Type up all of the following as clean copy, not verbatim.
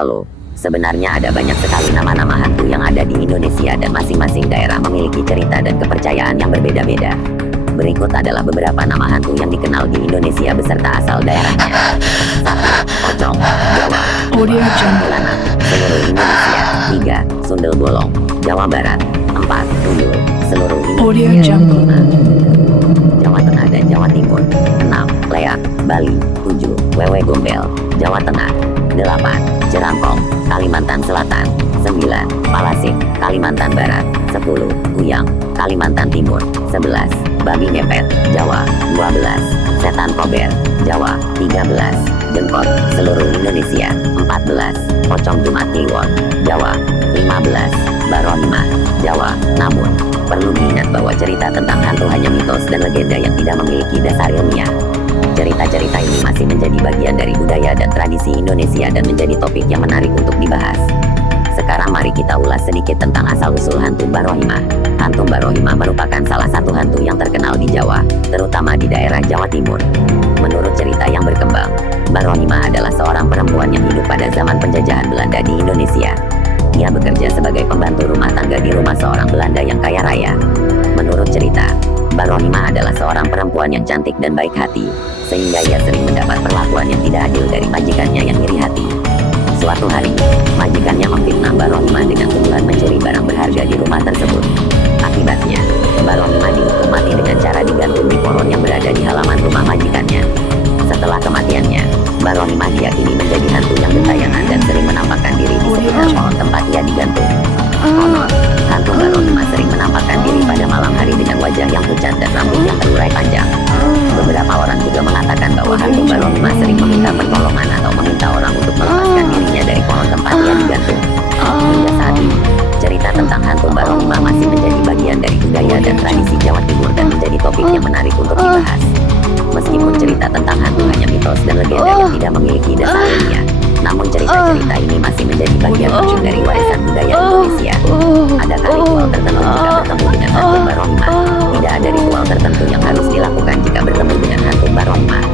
Halo, sebenarnya ada banyak sekali nama-nama hantu yang ada di Indonesia dan masing-masing daerah memiliki cerita dan kepercayaan yang berbeda-beda. Berikut adalah beberapa nama hantu yang dikenal di Indonesia beserta asal daerahnya. 1. Pocong, Jawa. 2. Kuntilanak, seluruh Indonesia. 3. Sundel Bolong, Jawa Barat. 4. Tuyul, seluruh Indonesia. 5. Jawa Tengah dan Jawa Timur. 6. Leak, Bali. 7. Wewe Gombel, Jawa Tengah. 8. Jerangkong, Kalimantan Selatan. 9. Palasik, Kalimantan Barat. 10. Kuyang, Kalimantan Timur. 11. Babi Ngepet, Jawa. 12. Setan Kober, Jawa. 13. Jengkot, seluruh Indonesia. 14. Pocong Jumat Kliwon, Jawa. 15. Barohimah, Jawa. Namun, perlu diingat bahwa cerita tentang hantu hanya mitos dan legenda yang tidak memiliki dasar ilmiah. Cerita-cerita ini masih menjadi bagian dari budaya dan tradisi Indonesia dan menjadi topik yang menarik untuk dibahas. Sekarang mari kita ulas sedikit tentang asal-usul hantu Barohimah. Hantu Barohimah merupakan salah satu hantu yang terkenal di Jawa, terutama di daerah Jawa Timur. Menurut cerita yang berkembang, Barohimah adalah seorang perempuan yang hidup pada zaman penjajahan Belanda di Indonesia. Ia bekerja sebagai pembantu rumah tangga di rumah seorang Belanda yang kaya raya. Menurut cerita, Barohimah adalah seorang perempuan yang cantik dan baik hati, sehingga ia sering mendapat perlakuan yang tidak adil dari majikannya yang iri hati. Suatu hari, majikannya memfitnah Barohimah dengan tuduhan mencuri barang berharga di rumah tersebut. Akibatnya, Barohimah dihukum mati dengan cara digantung di pohon yang berada di halaman rumah majikannya. Setelah kematiannya, Barohimah diyakini menjadi hantu yang gentayangan dan sering menampakkan diri di sekitar pohon tempat ia digantung. Konon, hantu Barohimah sering menampakkan diri pada malam hari dengan wajah yang pucat dan rambut yang terurai panjang. Beberapa orang juga mengatakan bahwa hantu Barohimah sering meminta pertolongan atau meminta orang untuk melepaskan dirinya dari pohon tempat ia digantung. Hingga saat ini, cerita tentang hantu Barohimah masih menjadi bagian dari budaya dan tradisi Jawa Timur dan menjadi topik yang menarik untuk dibahas. Meskipun cerita tentang hantu hanya mitos dan legenda yang tidak memiliki dasar ilmiah, namun cerita-cerita ini masih menjadi bagian penting dari warisan budaya Indonesia. Adakah ritual tertentu jika bertemu dengan hantu Barohimah? Tidak ada ritual tertentu yang harus dilakukan jika bertemu dengan hantu Barohimah.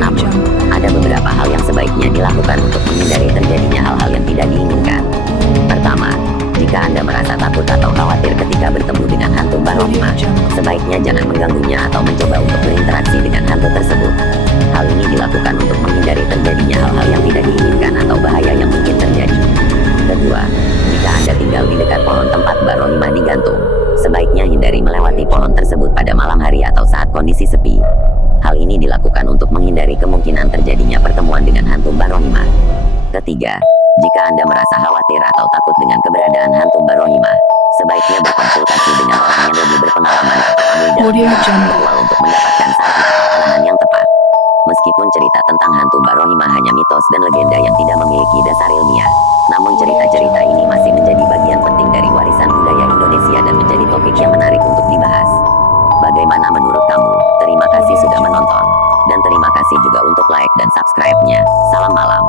Namun, ada beberapa hal yang sebaiknya dilakukan untuk menghindari terjadinya hal-hal yang tidak diinginkan. Pertama, jika Anda merasa takut atau khawatir ketika bertemu dengan hantu Barohimah, sebaiknya jangan mengganggunya atau mencoba untuk berinteraksi dengan hantu tersebut. Hal ini dilakukan untuk menghindari terjadinya hal-hal yang tidak diinginkan atau bahaya yang mungkin terjadi. Kedua, jika Anda tinggal di dekat pohon tempat Barohimah digantung, sebaiknya hindari melewati pohon tersebut pada malam hari atau saat kondisi sepi. Hal ini dilakukan untuk menghindari kemungkinan terjadinya pertemuan dengan hantu Barohimah. Ketiga, jika Anda merasa khawatir atau takut dengan keberadaan hantu Barohimah, sebaiknya berkonsultasi dengan orang yang lebih berpengalaman atau ahli dalam ritual untuk mendapatkan saran atau arahan yang tepat. Meskipun cerita tentang hantu Barohimah hanya mitos dan legenda yang tidak memiliki dasar ilmiah, namun cerita-cerita ini masih menjadi bagian penting dari warisan budaya Indonesia dan menjadi topik yang menarik untuk dibahas. Bagaimana menurut kamu? Terima kasih sudah menonton. Dan terima kasih juga untuk like dan subscribe-nya. Salam malam.